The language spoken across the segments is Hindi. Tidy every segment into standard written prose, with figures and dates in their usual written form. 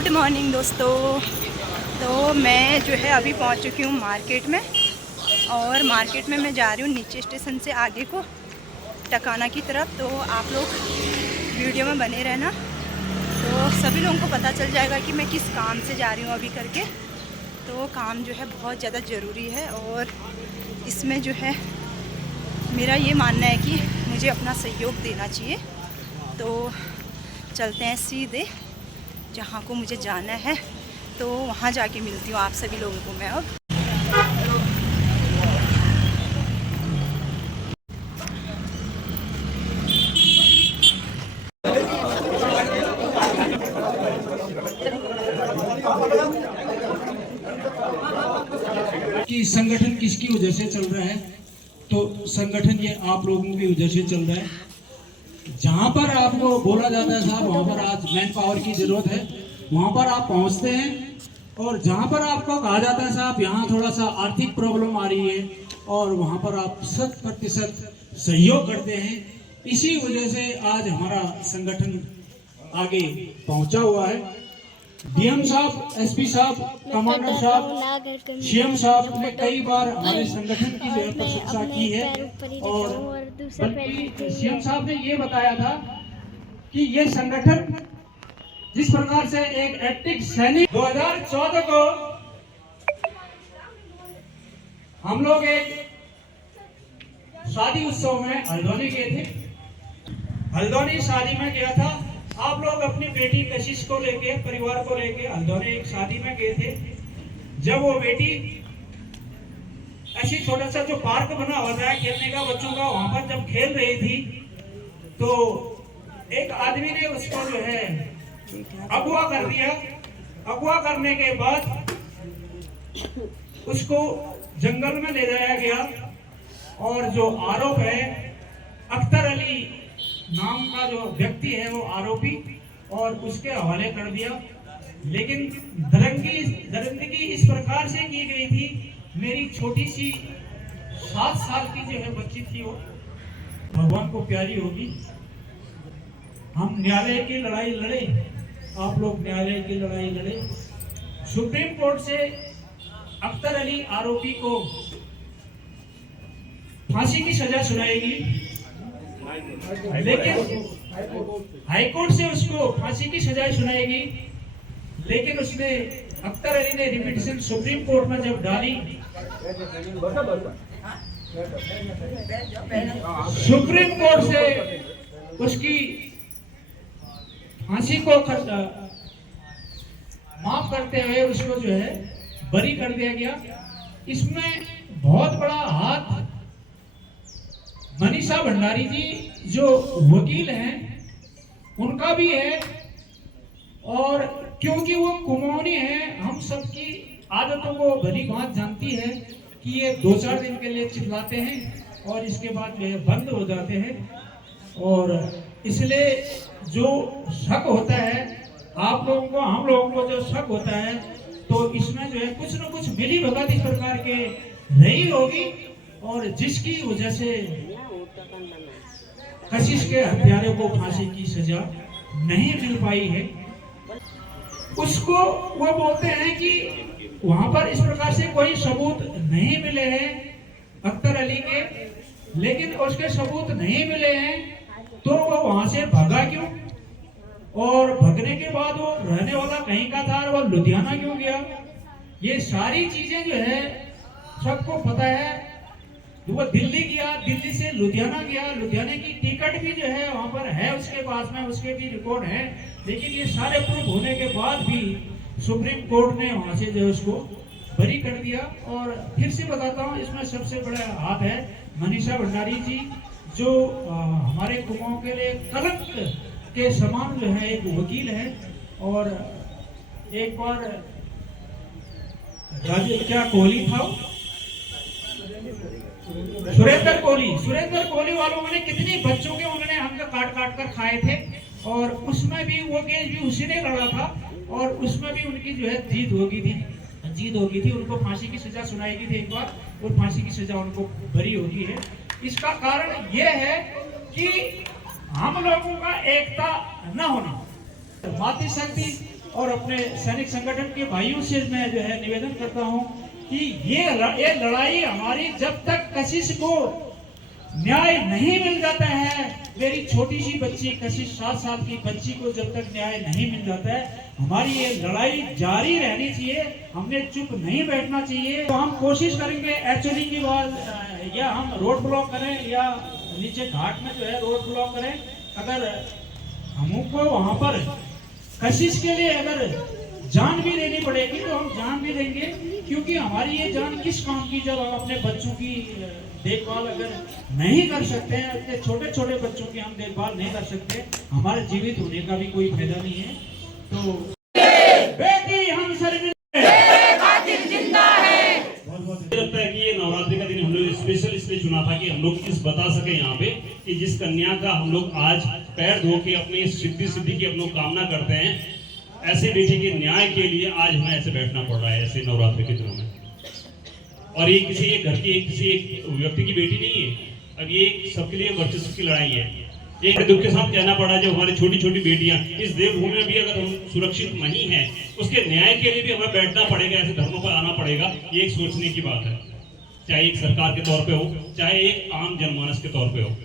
गुड मॉर्निंग दोस्तों। तो मैं जो है अभी पहुंच चुकी हूँ मार्केट में, और मार्केट में मैं जा रही हूँ नीचे स्टेशन से आगे को टकाना की तरफ। तो आप लोग वीडियो में बने रहना, तो सभी लोगों को पता चल जाएगा कि मैं किस काम से जा रही हूँ अभी करके। तो काम जो है बहुत ज़्यादा ज़रूरी है, और इसमें जो है मेरा ये मानना है कि मुझे अपना सहयोग देना चाहिए। तो चलते हैं सीधे जहाँ को मुझे जाना है, तो वहाँ जाके मिलती हूँ आप सभी लोगों को मैं अब। कि संगठन किसकी वजह से चल रहा है, तो संगठन ये आप लोगों की वजह से चल रहा है। जहां पर आपको बोला जाता है साहब वहां पर आज मैन पावर की जरूरत है, वहां पर आप पहुंचते हैं। और जहां पर आपको कहा जाता है साहब यहाँ थोड़ा सा आर्थिक प्रॉब्लम आ रही है, और वहां पर आप 100% सहयोग करते हैं। इसी वजह से आज हमारा संगठन आगे पहुंचा हुआ है। डीएम साहब, एसपी साहब, कमांडर साहब, सीएम साहब ने कई बार हमारे संगठन की जो है प्रशंसा की है, और बल्कि सीएम साहब ने ये बताया था कि ये संगठन जिस प्रकार से एक एक्टिव सैनिक 2014 को हम लोग एक शादी उत्सव में हल्द्वानी गए थे। हल्द्वानी शादी में गया था, आप लोग अपनी बेटी कशिश को लेके, परिवार को लेके हल्द्वानी एक शादी में गए थे। जब वो बेटी ऐसी छोटा सा जो पार्क बना हुआ था खेलने का बच्चों का, वहां पर जब खेल रही थी तो एक आदमी ने उसको जो है अगवा कर दिया। अगवा करने के बाद उसको जंगल में ले जाया गया, और जो आरोप है अख्तर अली नाम का जो व्यक्ति है वो आरोपी, और उसके हवाले कर दिया। लेकिन दरिंदगी इस प्रकार से की गई थी, मेरी छोटी सी 7 साल की जो है बच्ची थी, वो भगवान को प्यारी होगी। हम न्यायालय की लड़ाई लड़े, आप लोग न्यायालय की लड़ाई लड़े, सुप्रीम कोर्ट से अख्तर अली आरोपी को फांसी की सजा सुनाएगी, लेकिन हाईकोर्ट से उसको फांसी की सजा सुनाएगी। लेकिन उसने अख्तर अली ने रिपीटिशन सुप्रीम कोर्ट में जब डाली, सुप्रीम कोर्ट से उसकी फांसी को माफ करते हुए उसको जो है बरी कर दिया गया। इसमें बहुत बड़ा हाथ मनीषा भंडारी जी जो वकील हैं उनका भी है, और क्योंकि वो कुमौनी है, हम सबकी आदतों को भली भांति जानती है कि ये 2-4 दिन के लिए चिल्लाते हैं और इसके बाद जो है बंद हो जाते हैं। और इसलिए जो शक होता है आप लोगों को, हम लोगों को जो शक होता है, तो इसमें जो है कुछ न कुछ मिली भगत इस प्रकार के रही होगी, और जिसकी वजह से कशिश के हत्यारे को फांसी की सजा नहीं मिल पाई है। उसको वो बोलते हैं कि वहां पर इस प्रकार से कोई सबूत नहीं मिले हैं अख्तर अली के, लेकिन उसके सबूत नहीं मिले हैं तो वो वहां से भागा क्यों, और भगने के बाद वो रहने वाला कहीं का था और वो लुधियाना क्यों गया, ये सारी चीजें जो है सबको पता है। वो दिल्ली गया, दिल्ली से लुधियाना गया, लुधियाने की टिकट भी जो है वहां पर है उसके पास में, उसके भी रिकॉर्ड है। लेकिन ये सारे प्रूफ होने के बाद भी सुप्रीम कोर्ट ने वहां से जो उसको बरी कर दिया। और फिर से बताता हूँ, इसमें सबसे बड़ा हाथ है मनीषा भंडारी जी, जो हमारे कुमाऊं के लिए कलंक के समान जो है एक वकील है। और एक बार क्या कोहली था, सुरेंद्र कोहली वालों ने कितनी बच्चों के उन्होंने हमको काट काट कर खाए थे, और उसमें भी वो केस भी उसी ने लड़ा था, और उसमें भी उनकी जो है जीत होगी थी, उनको फांसी की सजा सुनाई गई थी एक बार, और फांसी की सजा उनको बरी होगी है। इसका कारण ये है कि हम लोगों का एकता न होना। मातृशक्ति और अपने सैनिक संगठन के भाइयों से मैं जो है निवेदन करता हूं कि ये लड़ाई हमारी जब तक कशिश को न्याय नहीं मिल जाता है, मेरी छोटी सी बच्ची कशिश 7 साल की बच्ची को जब तक न्याय नहीं मिल जाता है, हमारी ये लड़ाई जारी रहनी चाहिए। हमने चुप नहीं बैठना चाहिए। तो हम कोशिश करेंगे एचओडी की बात, या हम रोड ब्लॉक करें या नीचे घाट में जो है रोड ब्लॉक करें। अगर हमको वहां पर कशिश के लिए अगर जान भी देनी पड़ेगी तो हम जान भी देंगे, क्योंकि हमारी ये जान किस काम की जब हम अपने बच्चों की देखभाल अगर नहीं कर सकते हैं, अपने छोटे छोटे बच्चों की हम देखभाल नहीं कर सकते, हमारे जीवित होने का भी कोई फायदा नहीं है। तो बेटी हम सर जिंदा है। बहुत लगता है कि ये नवरात्रि का दिन हम लोग स्पेशल इसलिए चुना था कि हम लोग इस बता सके यहाँ पे कि जिस कन्या का हम लोग आज पैर धो के अपनी सिद्धि की हम लोग कामना करते हैं, ऐसे बेटी के न्याय के लिए आज हमें ऐसे बैठना पड़ रहा है ऐसे नवरात्रि के दिनों में। और ये किसी एक घर की किसी एक व्यक्ति की बेटी नहीं है, अब ये सबके लिए वर्चस्व की लड़ाई है। एक दुख के साथ कहना पड़ा जो हमारी छोटी छोटी बेटियां इस देवभूमि में भी अगर हम सुरक्षित नहीं है, उसके न्याय के लिए भी हमें बैठना पड़ेगा, ऐसे धर्मों पर आना पड़ेगा। ये एक सोचने की बात है, चाहे एक सरकार के तौर पे हो, चाहे एक आम जनमानस के तौर पे हो।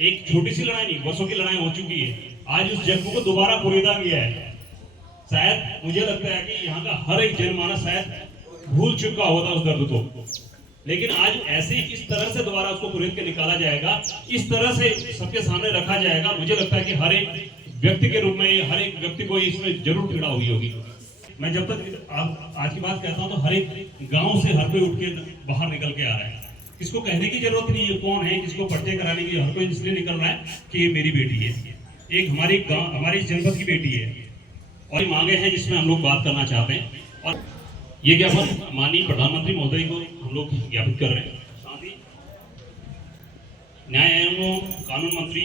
एक छोटी सी लड़ाई नहीं, वर्षों की लड़ाई हो चुकी है। आज उस जख्म को दोबारा कुरेदा गया है। शायद मुझे लगता है कि यहाँ का हर एक जनमानस शायद भूल चुका होता उस दर्द को, लेकिन आज ऐसे इस तरह से दोबारा उसको कुरेद के निकाला जाएगा, इस तरह से सबके सामने रखा जाएगा। मुझे लगता है कि हर एक व्यक्ति के रूप में हर एक व्यक्ति को इसमें जरूर पीड़ा हुई होगी। मैं जब तक आज की बात कहता हूँ तो हर एक गांव से हर कोई उठ के बाहर निकल के आ रहा है। किसको कहने की जरूरत नहीं है कौन है, किसको पर्चे कराने की, हर कोई इसलिए निकल रहा है कि ये मेरी बेटी है, एक हमारी जनपद की बेटी है। और मांगे हैं जिसमें हम लोग बात करना चाहते हैं, और ये ज्ञापन माननीय प्रधानमंत्री महोदय को हम लोग ज्ञापित कर रहे हैं। साथ ही न्याय एवं कानून मंत्री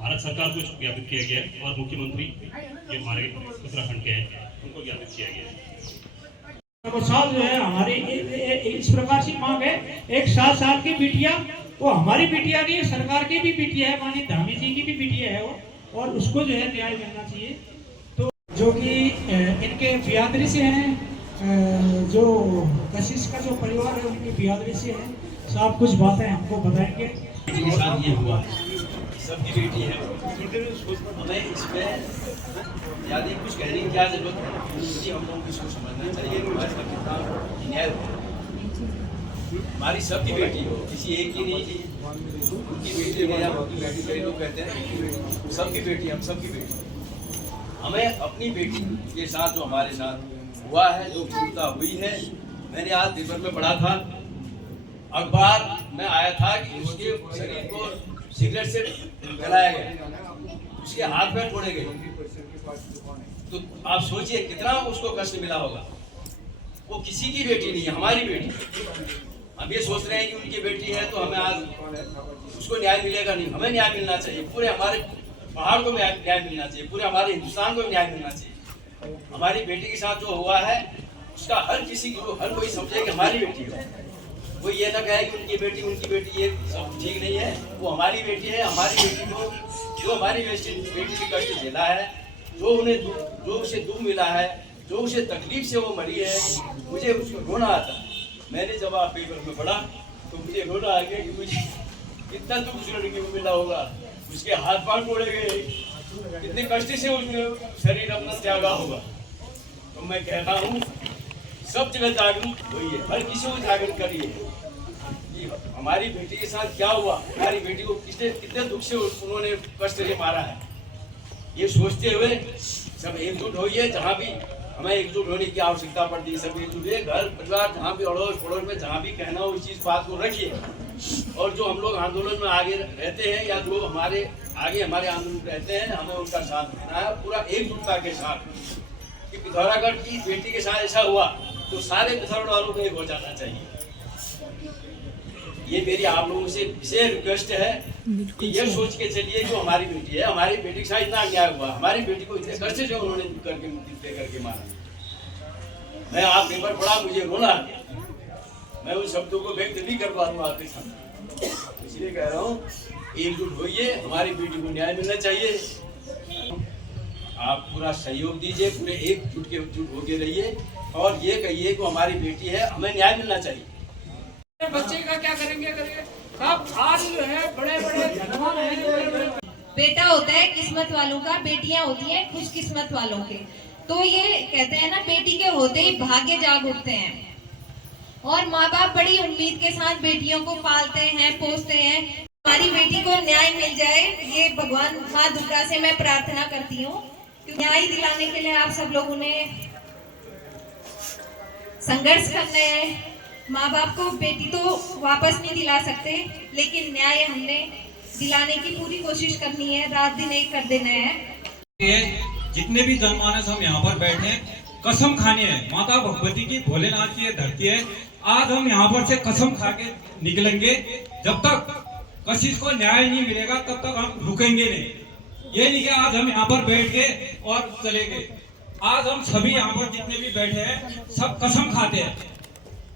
भारत सरकार को ज्ञापित किया गया है, और मुख्यमंत्री जो हमारे उत्तराखंड के हैं उनको ज्ञापित किया गया है। साल जो है हमारी इस प्रकार की मांग है, एक 7 साल की बिटिया, वो हमारी बिटिया नहीं है, सरकार की भी बिटिया है, माननीय धामी जी की भी बिटिया है वो, और उसको जो है न्याय मिलना चाहिए। तो जो कि इनके बियादरी से हैं, जो कशिश का जो परिवार है उनकी बियादरी से है, सब कुछ बातें हमको बताएंगे। के साथ ये हुआ, सबकी बेटी है, हमें इसमें ज़्यादा कुछ कहने की क्या जरूरत है। हम लोगों को इसको समझना चाहिए हमारे साथ कितना न्याय हो। हमारी सबकी बेटी हो, किसी एक की नहीं थी, उनकी बेटी है या उनकी बेटी, कई लोग कहते हैं सबकी बेटी, हम सबकी बेटी। हमें अपनी बेटी के साथ जो हमारे साथ हुआ है, जो क्रूरता हुई है, मैंने आज दिन भर में पढ़ा था, अखबार में आया था कि उसके शरीर को सिगरेट से जलाया गया, उसके हाथ पैर तोड़े गए। तो आप सोचिए कितना उसको कष्ट मिला होगा। वो किसी की बेटी नहीं है, हमारी बेटी। हम ये सोच रहे हैं कि उनकी बेटी है तो हमें आज उसको न्याय मिलेगा, नहीं, हमें न्याय मिलना चाहिए। पूरे हमारे पहाड़ को न्याय मिलना चाहिए, पूरे हमारे हिंदुस्तान को न्याय मिलना चाहिए। हमारी बेटी के साथ जो हुआ है उसका हर किसी को, हर कोई समझे कि हमारी बेटी है। वो ये ना कहे कि उनकी बेटी, ये सब ठीक नहीं है। वो हमारी बेटी है। हमारी बेटी को जो हमारी बेटी की कष्ट झेला है, जो उसे दुख मिला है, जो उसे तकलीफ से वो मरी है, मुझे उसको रोना आता। मैंने जब आप पेपर में पढ़ा तो मुझे रोना आ गया कि मुझे कितना दुख उस लड़की को मिला होगा। उसके हाथ पांव तोड़े गए, कितने कष्ट से उसने शरीर अपना त्यागा होगा। तो मैं कहता हूँ सब जगह जागरूक होइए, हर किसी को जागरूक करिए कि हमारी बेटी के साथ क्या हुआ, हमारी बेटी को कितने दुख से उन्होंने कष्ट से मारा है। ये सोचते हुए सब एकजुट होइए। जहाँ भी हमें एकजुट होने की आवश्यकता पड़ती है, सब एकजुट है। घर परिवार जहाँ भी अड़ोस पड़ोस में जहाँ भी कहना हो, इस चीज बात को रखिए। और जो हम लोग आंदोलन में आगे रहते हैं या जो हमारे आंदोलन रहते हैं, हमें उनका साथ देना है पूरा एकजुटता के साथ। कि पिथौरागढ़ की बेटी के साथ ऐसा हुआ तो सारे पिथौरागढ़ वालों को एक हो जाना चाहिए। ये मेरी आप लोगों से विशेष रिक्वेस्ट है कि ये सोच के चलिए जो हमारी बेटी है, हमारी बेटी के साथ इतना अन्याय हुआ, हमारी बेटी को इतने कष्ट से उन्होंने करके मारा। मैं आप पेपर पढ़ा, मुझे रोना आ गया। मैं उन शब्दों को व्यक्त नहीं कर पा रहा हूँ आपके सामने, इसलिए कह रहा हूँ एकजुट होइए। हमारी बेटी को न्याय मिलना चाहिए। आप पूरा सहयोग दीजिए, पूरे एकजुट होके रहिए और ये कहिए कि हमारी बेटी है, हमें न्याय मिलना चाहिए। बच्चे का क्या करेंगे सब आज जो है बड़े बड़े धनवान हैं। बेटा होता है किस्मत वालों का, बेटियां होती हैं खुश किस्मत वालों के। तो ये कहते हैं ना, बेटी के होते ही भाग्य जाग उठते हैं और माँ बाप बड़ी उम्मीद के साथ बेटियों को पालते हैं, पोसते हैं। हमारी बेटी को न्याय मिल जाए, ये भगवान माँ दुर्गा से मैं प्रार्थना करती हूँ। न्याय दिलाने के लिए आप सब लोगों ने संघर्ष करना है। माँ बाप को बेटी तो वापस नहीं दिला सकते, लेकिन न्याय हमने दिलाने की पूरी कोशिश करनी है, रात दिन एक कर देना है। जितने भी जनमानस हम यहाँ पर बैठे हैं, कसम खानी है, माता भगवती की, भोलेनाथ की ये धरती है। आज हम यहाँ पर से कसम खा के निकलेंगे, जब तक कशिश को न्याय नहीं मिलेगा तब तक हम रुकेंगे नहीं। ये नहीं कि आज हम यहाँ पर बैठ गए और चले गए। आज हम सभी यहाँ पर जितने भी बैठे हैं सब कसम खाते हैं,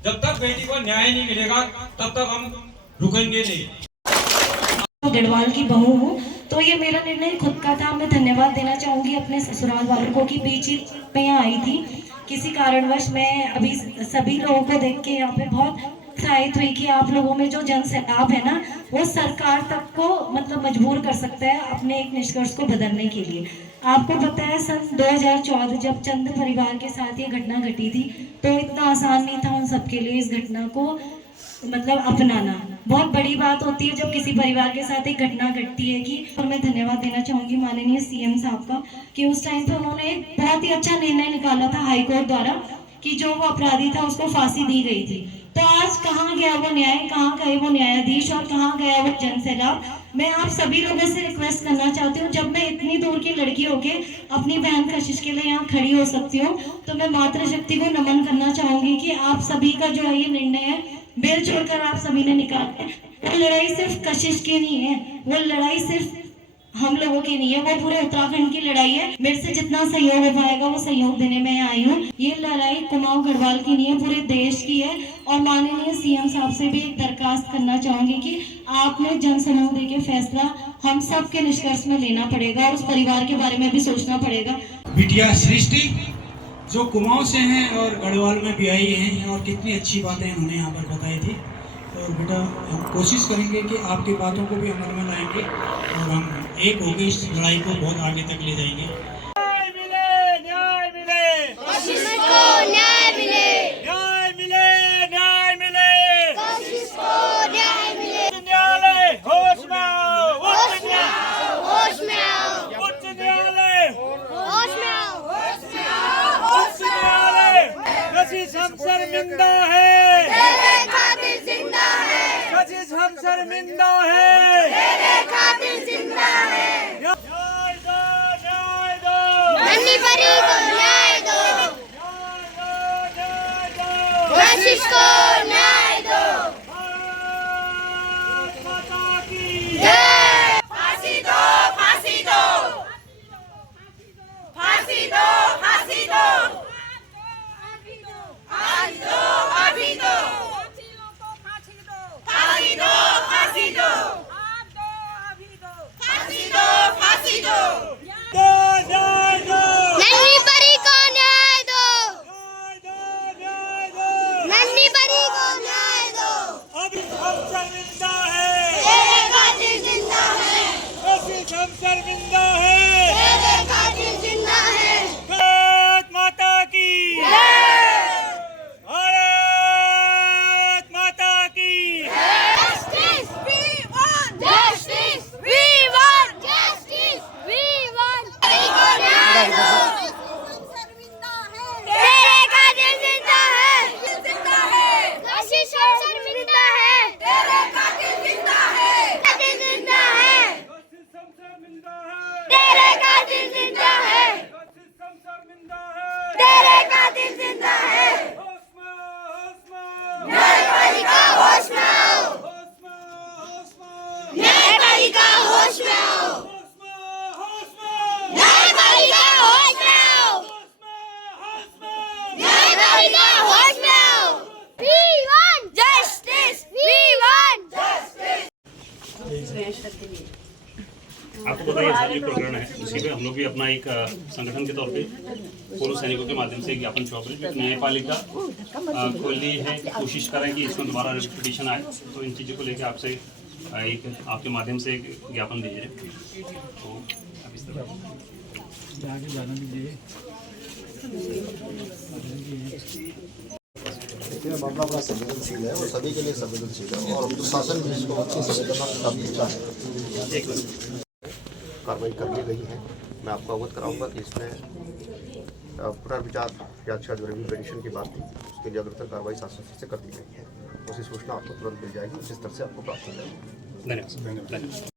जब तक बेटी को न्याय नहीं मिलेगा तब तक हम रुकेंगे नहीं। गढ़वाल की बहू हूँ, तो ये मेरा निर्णय खुद का था। मैं धन्यवाद देना चाहूँगी अपने ससुराल वालों को कि बीच में यहाँ आई थी। किसी कारणवश मैं अभी सभी लोगों को देख के यहाँ पे बहुत उत्साहित हुई कि आप लोगों में जो जन सैलाब है ना, वो सरकार तक को मतलब मजबूर कर सकता है अपने एक निष्कर्ष को बदलने के लिए। आपको पता है सन 2014 जब चंद परिवार के साथ ये घटना घटी थी, तो इतना आसान नहीं था उन सबके लिए इस घटना को मतलब अपनाना। बहुत बड़ी बात होती है जब किसी परिवार के साथ एक घटना घटती है कि, और मैं धन्यवाद देना चाहूँगी माननीय सीएम साहब का कि उस टाइम पे उन्होंने एक बहुत ही अच्छा निर्णय निकाला था हाई कोर्ट द्वारा कि जो वो अपराधी था उसको फांसी दी गई थी। तो आज कहाँ गया वो न्याय, कहाँ गए वो न्यायाधीश और कहाँ गया वो जन सैलाब। मैं आप सभी लोगों से रिक्वेस्ट करना चाहती हूँ, जब मैं इतनी दूर की लड़की होके अपनी बहन कशिश के लिए यहाँ खड़ी हो सकती हूँ, तो मैं मातृशक्ति को नमन करना चाहूंगी कि आप सभी का जो है ये निर्णय है, बेल छोड़कर आप सभी ने निकाला है। वो लड़ाई सिर्फ कशिश की नहीं है, वो लड़ाई सिर्फ हम लोगों की नहीं है, वो पूरे उत्तराखंड की लड़ाई है। मेरे से जितना सहयोग हो पाएगा वो सहयोग देने में आई हूँ। ये लड़ाई कुमाऊं गढ़वाल की नहीं है, पूरे देश की है। और माननीय सीएम साहब से भी एक दरखास्त करना चाहूंगी कि आपने जन समूह दे के फैसला हम सब के निष्कर्ष में लेना पड़ेगा और उस परिवार के बारे में भी सोचना पड़ेगा। बिटिया सृष्टि जो कुमाऊं से हैं और गढ़वाल में भी आई हैं, और कितनी अच्छी बातें उन्होंने यहाँ पर बताई थी। और बेटा हम कोशिश करेंगे कि आपकी बातों को भी अमल में लाएंगे और हम एक होकर इस लड़ाई को बहुत आगे तक ले जाएंगे। न्याय मिले, न्याय मिले, कशिश को न्याय मिले, न्याय मिले, न्याय मिले, कशिश को न्याय मिले। न्यायालय होश में आओ, होश में आओ, होश में आओ, उच्च न्यायालय होश में आओ, होश में आओ, उच्च न्यायालय। कशिश हम शर्मिंदा है, तेरे खातिर जिंदा है, कशिश हम शर्मिंदा है, तेरे खातिर जिंदा है। न्याय दो, न्याय दो, नन्ही परी को न्याय दो, न्याय दो, कशिश को न्याय दो। भारत माता की जय। फांसी दो, फांसी दो, फांसी दो, फांसी दो, फांसी दो, अभी दो, फांसी दो, फांसी दो, फांसी दो, फांसी दो। न्याय दो, नन्ही परी को न्याय दो, न्याय दो, नन्ही परी को न्याय दो। अभी हम शर्मिंदा है, तेरे खातिर जिंदा है, कशिश हम शर्मिंदा है। तेरे खातिर जिंदा है। भारत माता की भारत माता की Justice we want, justice we want, justice we want। परी को न्याय दो, तेरे खातिर जिंदा है, जिंदा है। कशिश हम शर्मिंदा है, तेरे खातिर जिंदा है, खातिर जिंदा है, तेरे खातिर जिंदा है, तेरे खातिर जिंदा है। न्यायपालिका होश में आओ, न्यायपालिका होश में आओ, न्यायपालिका होश में आओ, न्यायपालिका होश में आओ। We want justice, we want justice। आपको बताइए धार्मिक प्रकरण है, उसी पे हम लोग भी अपना एक संगठन के तौर पे पूर्व सैनिकों के माध्यम से एक ज्ञापन चौपड़ी पे न्यायपालिका खोलनी है, कोशिश करें कि इसमें दोबारा पिटीशन आए। तो इन चीज़ों को लेकर आपसे एक आपके माध्यम से एक ज्ञापन दीजिए। तो अब इस तरह देखिए, मामला बड़ा संवेदनशील है और सभी के लिए संवेदनशील है और प्रशासन भी इसको अच्छी संवेदना के साथ लेता है। कार्रवाई कर ली गई है। मैं आपको अवगत कराऊंगा कि इसमें पुनर्विचार याचिका जो रिव्यू पिटीशन की बात थी, उसके लिए अग्रतर कार्रवाई शासन से कर दी गई है। उसी सूचना आपको तुरंत मिल जाएगी, जिस तरह से आपको प्राप्त हो जाएगी। धन्यवाद।